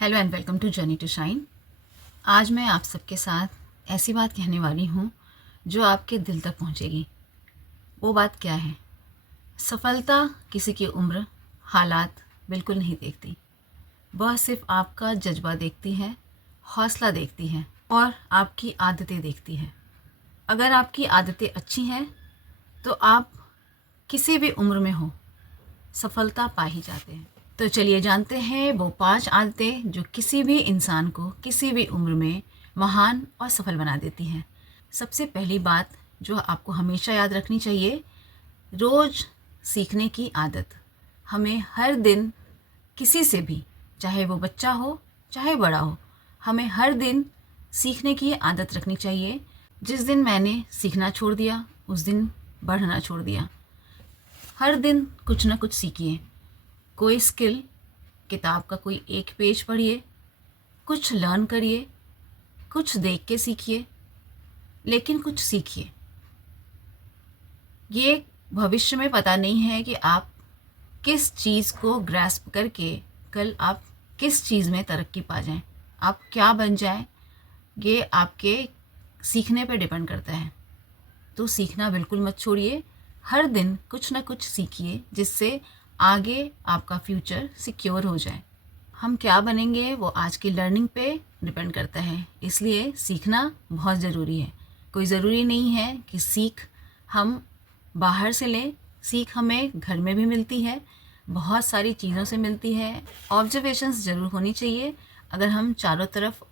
Hello and welcome to journey to shine. आज मैं आप सबके साथ ऐसी बात कहने वाली हूँ जो आपके दिल तक पहुँचेगी। वो बात क्या है? सफलता किसी की उम्र, हालात बिल्कुल नहीं देखती। वह सिर्फ आपका जज्बा देखती है, हौसला देखती है और आपकी आदतें देखती है। अगर आपकी आदतें अच्छी हैं तो आप किसी भी उम्र में हो सफलता पा ही जाते हैं। तो चलिए जानते हैं वो 5 आदतें जो किसी भी इंसान को किसी भी उम्र में महान और सफल बना देती हैं। सबसे पहली बात जो आपको हमेशा याद रखनी चाहिए, रोज़ सीखने की आदत। हमें हर दिन किसी से भी, चाहे वो बच्चा हो चाहे बड़ा हो, हमें हर दिन सीखने की आदत रखनी चाहिए। जिस दिन मैंने सीखना छोड़ दिया उस दिन बढ़ना छोड़ दिया। हर दिन कुछ ना कुछ सीखिए। कोई स्किल, किताब का कोई एक पेज पढ़िए, कुछ लर्न करिए, कुछ देख के सीखिए, लेकिन कुछ सीखिए। ये भविष्य में पता नहीं है कि आप किस चीज़ को ग्रैस्प करके कल आप किस चीज़ में तरक्की पा जाएं, आप क्या बन जाएं, ये आपके सीखने पर डिपेंड करता है। तो सीखना बिल्कुल मत छोड़िए। हर दिन कुछ ना कुछ सीखिए जिससे आगे आपका फ्यूचर सिक्योर हो जाए। हम क्या बनेंगे वो आज की लर्निंग पे डिपेंड करता है, इसलिए सीखना बहुत ज़रूरी है। कोई ज़रूरी नहीं है कि सीख हम बाहर से लें, सीख हमें घर में भी मिलती है, बहुत सारी चीज़ों से मिलती है। ऑब्जर्वेशंस ज़रूर होनी चाहिए। अगर हम चारों तरफ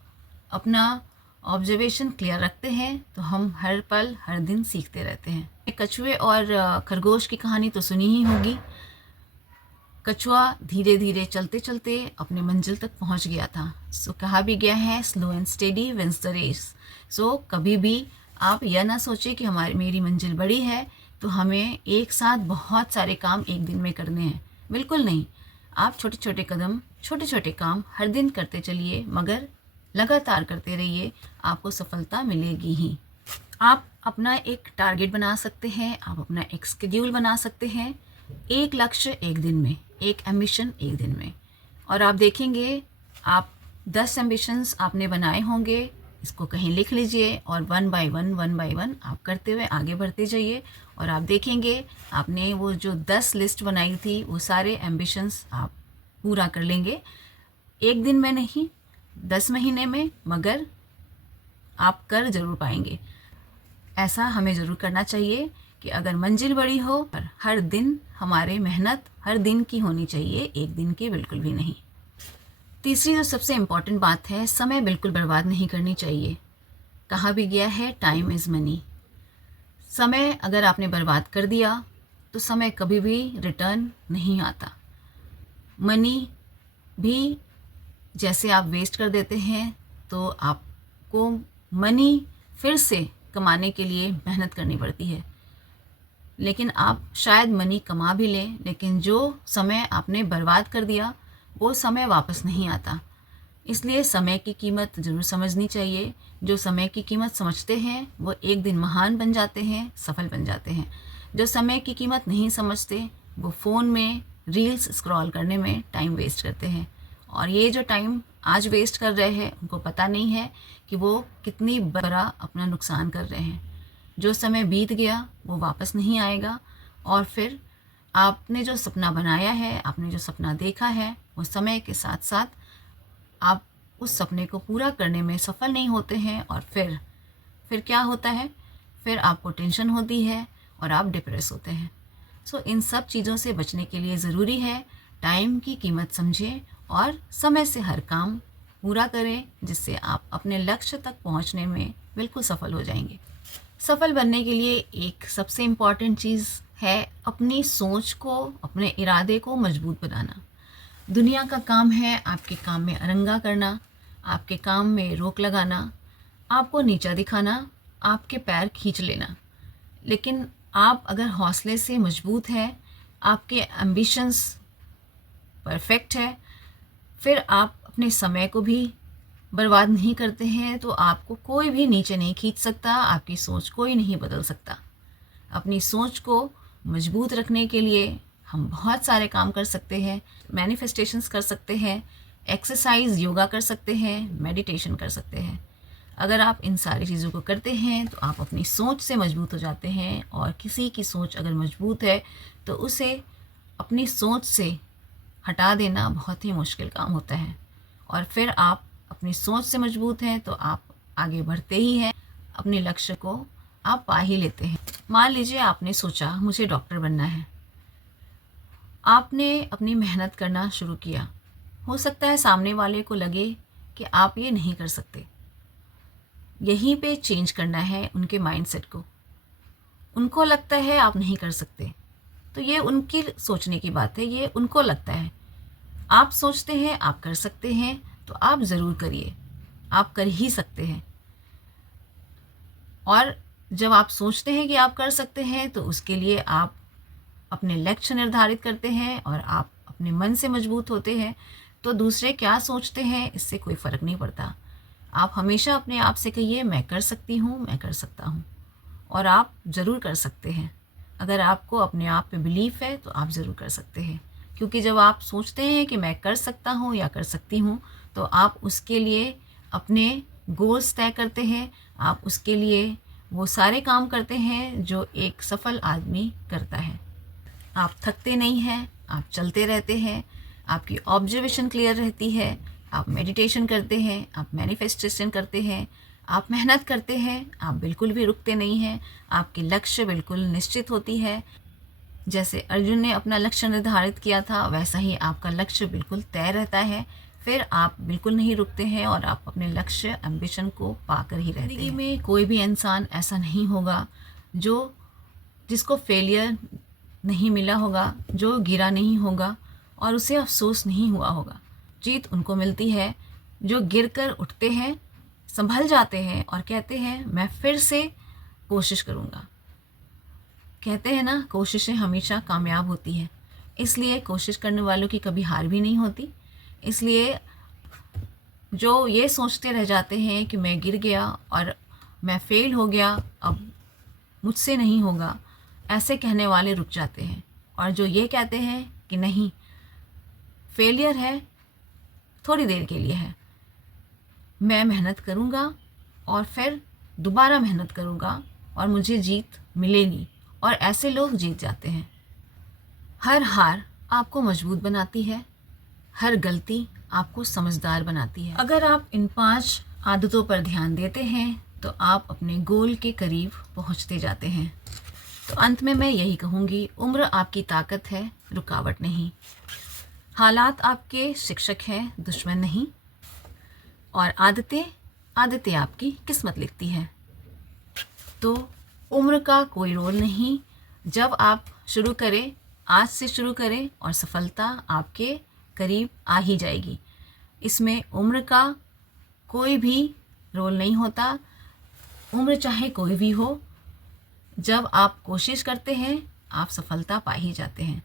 अपना ऑब्जर्वेशन क्लियर रखते हैं तो हम हर पल हर दिन सीखते रहते हैं। कछुए और खरगोश की कहानी तो सुनी ही होगी। कछुआ धीरे धीरे चलते चलते अपने मंजिल तक पहुंच गया था। सो कहा भी गया है, slow and steady wins the race. So कभी भी आप यह ना सोचें कि मेरी मंजिल बड़ी है तो हमें एक साथ बहुत सारे काम एक दिन में करने हैं। बिल्कुल नहीं। आप छोटे छोटे कदम, छोटे छोटे काम हर दिन करते चलिए, मगर लगातार करते रहिए, आपको सफलता मिलेगी ही। आप अपना एक टारगेट बना सकते हैं, आप अपना एक शेड्यूल बना सकते हैं। एक लक्ष्य एक दिन में, एक एम्बिशन एक दिन में, और आप देखेंगे आप 10 एम्बिशंस आपने बनाए होंगे, इसको कहीं लिख लीजिए और वन बाय वन आप करते हुए आगे बढ़ते जाइए और आप देखेंगे आपने वो जो 10 लिस्ट बनाई थी वो सारे एम्बिशंस आप पूरा कर लेंगे। एक दिन में नहीं, 10 महीने में, मगर आप कर ज़रूर पाएंगे। ऐसा हमें ज़रूर करना चाहिए कि अगर मंजिल बड़ी हो पर हर दिन हमारे मेहनत हर दिन की होनी चाहिए, एक दिन की बिल्कुल भी नहीं। तीसरी जो सबसे इम्पॉर्टेंट बात है, समय बिल्कुल बर्बाद नहीं करनी चाहिए। कहा भी गया है, टाइम इज़ मनी। समय अगर आपने बर्बाद कर दिया तो समय कभी भी रिटर्न नहीं आता। मनी भी जैसे आप वेस्ट कर देते हैं तो आपको मनी फिर से कमाने के लिए मेहनत करनी पड़ती है। लेकिन आप शायद मनी कमा भी लें, लेकिन जो समय आपने बर्बाद कर दिया वो समय वापस नहीं आता। इसलिए समय की कीमत ज़रूर समझनी चाहिए। जो समय की कीमत समझते हैं वो एक दिन महान बन जाते हैं, सफल बन जाते हैं। जो समय की कीमत नहीं समझते वो फ़ोन में रील्स स्क्रॉल करने में टाइम वेस्ट करते हैं, और ये जो टाइम आज वेस्ट कर रहे हैं उनको पता नहीं है कि वो कितनी बड़ा अपना नुकसान कर रहे हैं। जो समय बीत गया वो वापस नहीं आएगा, और फिर आपने जो सपना बनाया है, आपने जो सपना देखा है, वो समय के साथ साथ आप उस सपने को पूरा करने में सफल नहीं होते हैं, और फिर क्या होता है? फिर आपको टेंशन होती है और आप डिप्रेस होते हैं। सो इन सब चीज़ों से बचने के लिए ज़रूरी है टाइम की कीमत समझें और समय से हर काम पूरा करें, जिससे आप अपने लक्ष्य तक पहुंचने में बिल्कुल सफल हो जाएंगे। सफल बनने के लिए एक सबसे इम्पॉर्टेंट चीज़ है अपनी सोच को, अपने इरादे को मजबूत बनाना। दुनिया का काम है आपके काम में अरंगा करना, आपके काम में रोक लगाना, आपको नीचा दिखाना, आपके पैर खींच लेना। लेकिन आप अगर हौसले से मजबूत हैं, आपके एम्बिशंस परफेक्ट है, फिर आप अपने समय को भी बर्बाद नहीं करते हैं, तो आपको कोई भी नीचे नहीं खींच सकता, आपकी सोच कोई नहीं बदल सकता। अपनी सोच को मजबूत रखने के लिए हम बहुत सारे काम कर सकते हैं, मैनिफेस्टेशंस कर सकते हैं, एक्सरसाइज, योगा कर सकते हैं, मेडिटेशन कर सकते हैं। अगर आप इन सारी चीज़ों को करते हैं तो आप अपनी सोच से मजबूत हो जाते हैं, और किसी की सोच अगर मजबूत है तो उसे अपनी सोच से हटा देना बहुत ही मुश्किल काम होता है। और फिर आप अपनी सोच से मजबूत हैं तो आप आगे बढ़ते ही हैं, अपने लक्ष्य को आप पा ही लेते हैं। मान लीजिए आपने सोचा मुझे डॉक्टर बनना है, आपने अपनी मेहनत करना शुरू किया। हो सकता है सामने वाले को लगे कि आप ये नहीं कर सकते। यहीं पे चेंज करना है उनके माइंडसेट को। उनको लगता है आप नहीं कर सकते, तो ये उनकी सोचने की बात है, ये उनको लगता है। आप सोचते हैं आप कर सकते हैं तो आप ज़रूर करिए, आप कर ही सकते हैं। और जब आप सोचते हैं कि आप कर सकते हैं तो उसके लिए आप अपने लक्ष्य निर्धारित करते हैं और आप अपने मन से मजबूत होते हैं, तो दूसरे क्या सोचते हैं इससे कोई फ़र्क नहीं पड़ता। आप हमेशा अपने आप से कहिए मैं कर सकती हूँ, मैं कर सकता हूँ, और आप ज़रूर कर सकते हैं। अगर आपको अपने आप पे बिलीफ है तो आप ज़रूर कर सकते हैं, क्योंकि जब आप सोचते हैं कि मैं कर सकता हूँ या कर सकती हूँ तो आप उसके लिए अपने गोल्स तय करते हैं, आप उसके लिए वो सारे काम करते हैं जो एक सफल आदमी करता है। आप थकते नहीं हैं, आप चलते रहते हैं, आपकी ऑब्जर्वेशन क्लियर रहती है, आप मेडिटेशन करते हैं, आप मैनिफेस्टेशन करते हैं, आप मेहनत करते हैं, आप बिल्कुल भी रुकते नहीं हैं, आपके लक्ष्य बिल्कुल निश्चित होती है। जैसे अर्जुन ने अपना लक्ष्य निर्धारित किया था वैसा ही आपका लक्ष्य बिल्कुल तय रहता है। फिर आप बिल्कुल नहीं रुकते हैं और आप अपने लक्ष्य एम्बिशन को पाकर ही रहते हैं। ज़िंदगी में कोई भी इंसान ऐसा नहीं होगा जिसको फेलियर नहीं मिला होगा, जो गिरा नहीं होगा और उसे अफसोस नहीं हुआ होगा। जीत उनको मिलती है जो गिरकर उठते हैं, संभल जाते हैं और कहते हैं मैं फिर से कोशिश करूँगा। कहते हैं ना, कोशिशें हमेशा कामयाब होती हैं, इसलिए कोशिश करने वालों की कभी हार भी नहीं होती। इसलिए जो ये सोचते रह जाते हैं कि मैं गिर गया और मैं फेल हो गया, अब मुझसे नहीं होगा, ऐसे कहने वाले रुक जाते हैं। और जो ये कहते हैं कि नहीं, फेलियर है, थोड़ी देर के लिए है, मैं मेहनत करूँगा और फिर दोबारा मेहनत करूँगा और मुझे जीत मिलेगी, और ऐसे लोग जीत जाते हैं। हर हार आपको मजबूत बनाती है, हर गलती आपको समझदार बनाती है। अगर आप इन 5 आदतों पर ध्यान देते हैं तो आप अपने गोल के करीब पहुंचते जाते हैं। तो अंत में मैं यही कहूँगी, उम्र आपकी ताकत है, रुकावट नहीं। हालात आपके शिक्षक हैं, दुश्मन नहीं। और आदतें आपकी किस्मत लिखती है। तो उम्र का कोई रोल नहीं। जब आप शुरू करें, आज से शुरू करें और सफलता आपके करीब आ ही जाएगी। इसमें उम्र का कोई भी रोल नहीं होता, उम्र चाहे कोई भी हो, जब आप कोशिश करते हैं आप सफलता पा ही जाते हैं।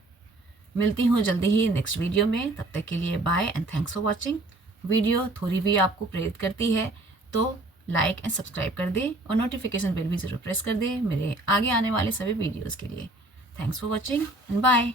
मिलती हूँ जल्दी ही नेक्स्ट वीडियो में, तब तक के लिए bye and thanks for watching. Video थोड़ी भी आपको प्रेरित करती है तो लाइक एंड सब्सक्राइब कर दें और नोटिफिकेशन बेल भी ज़रूर प्रेस कर दें मेरे आगे आने वाले सभी वीडियोज़ के लिए। Thanks for watching and bye.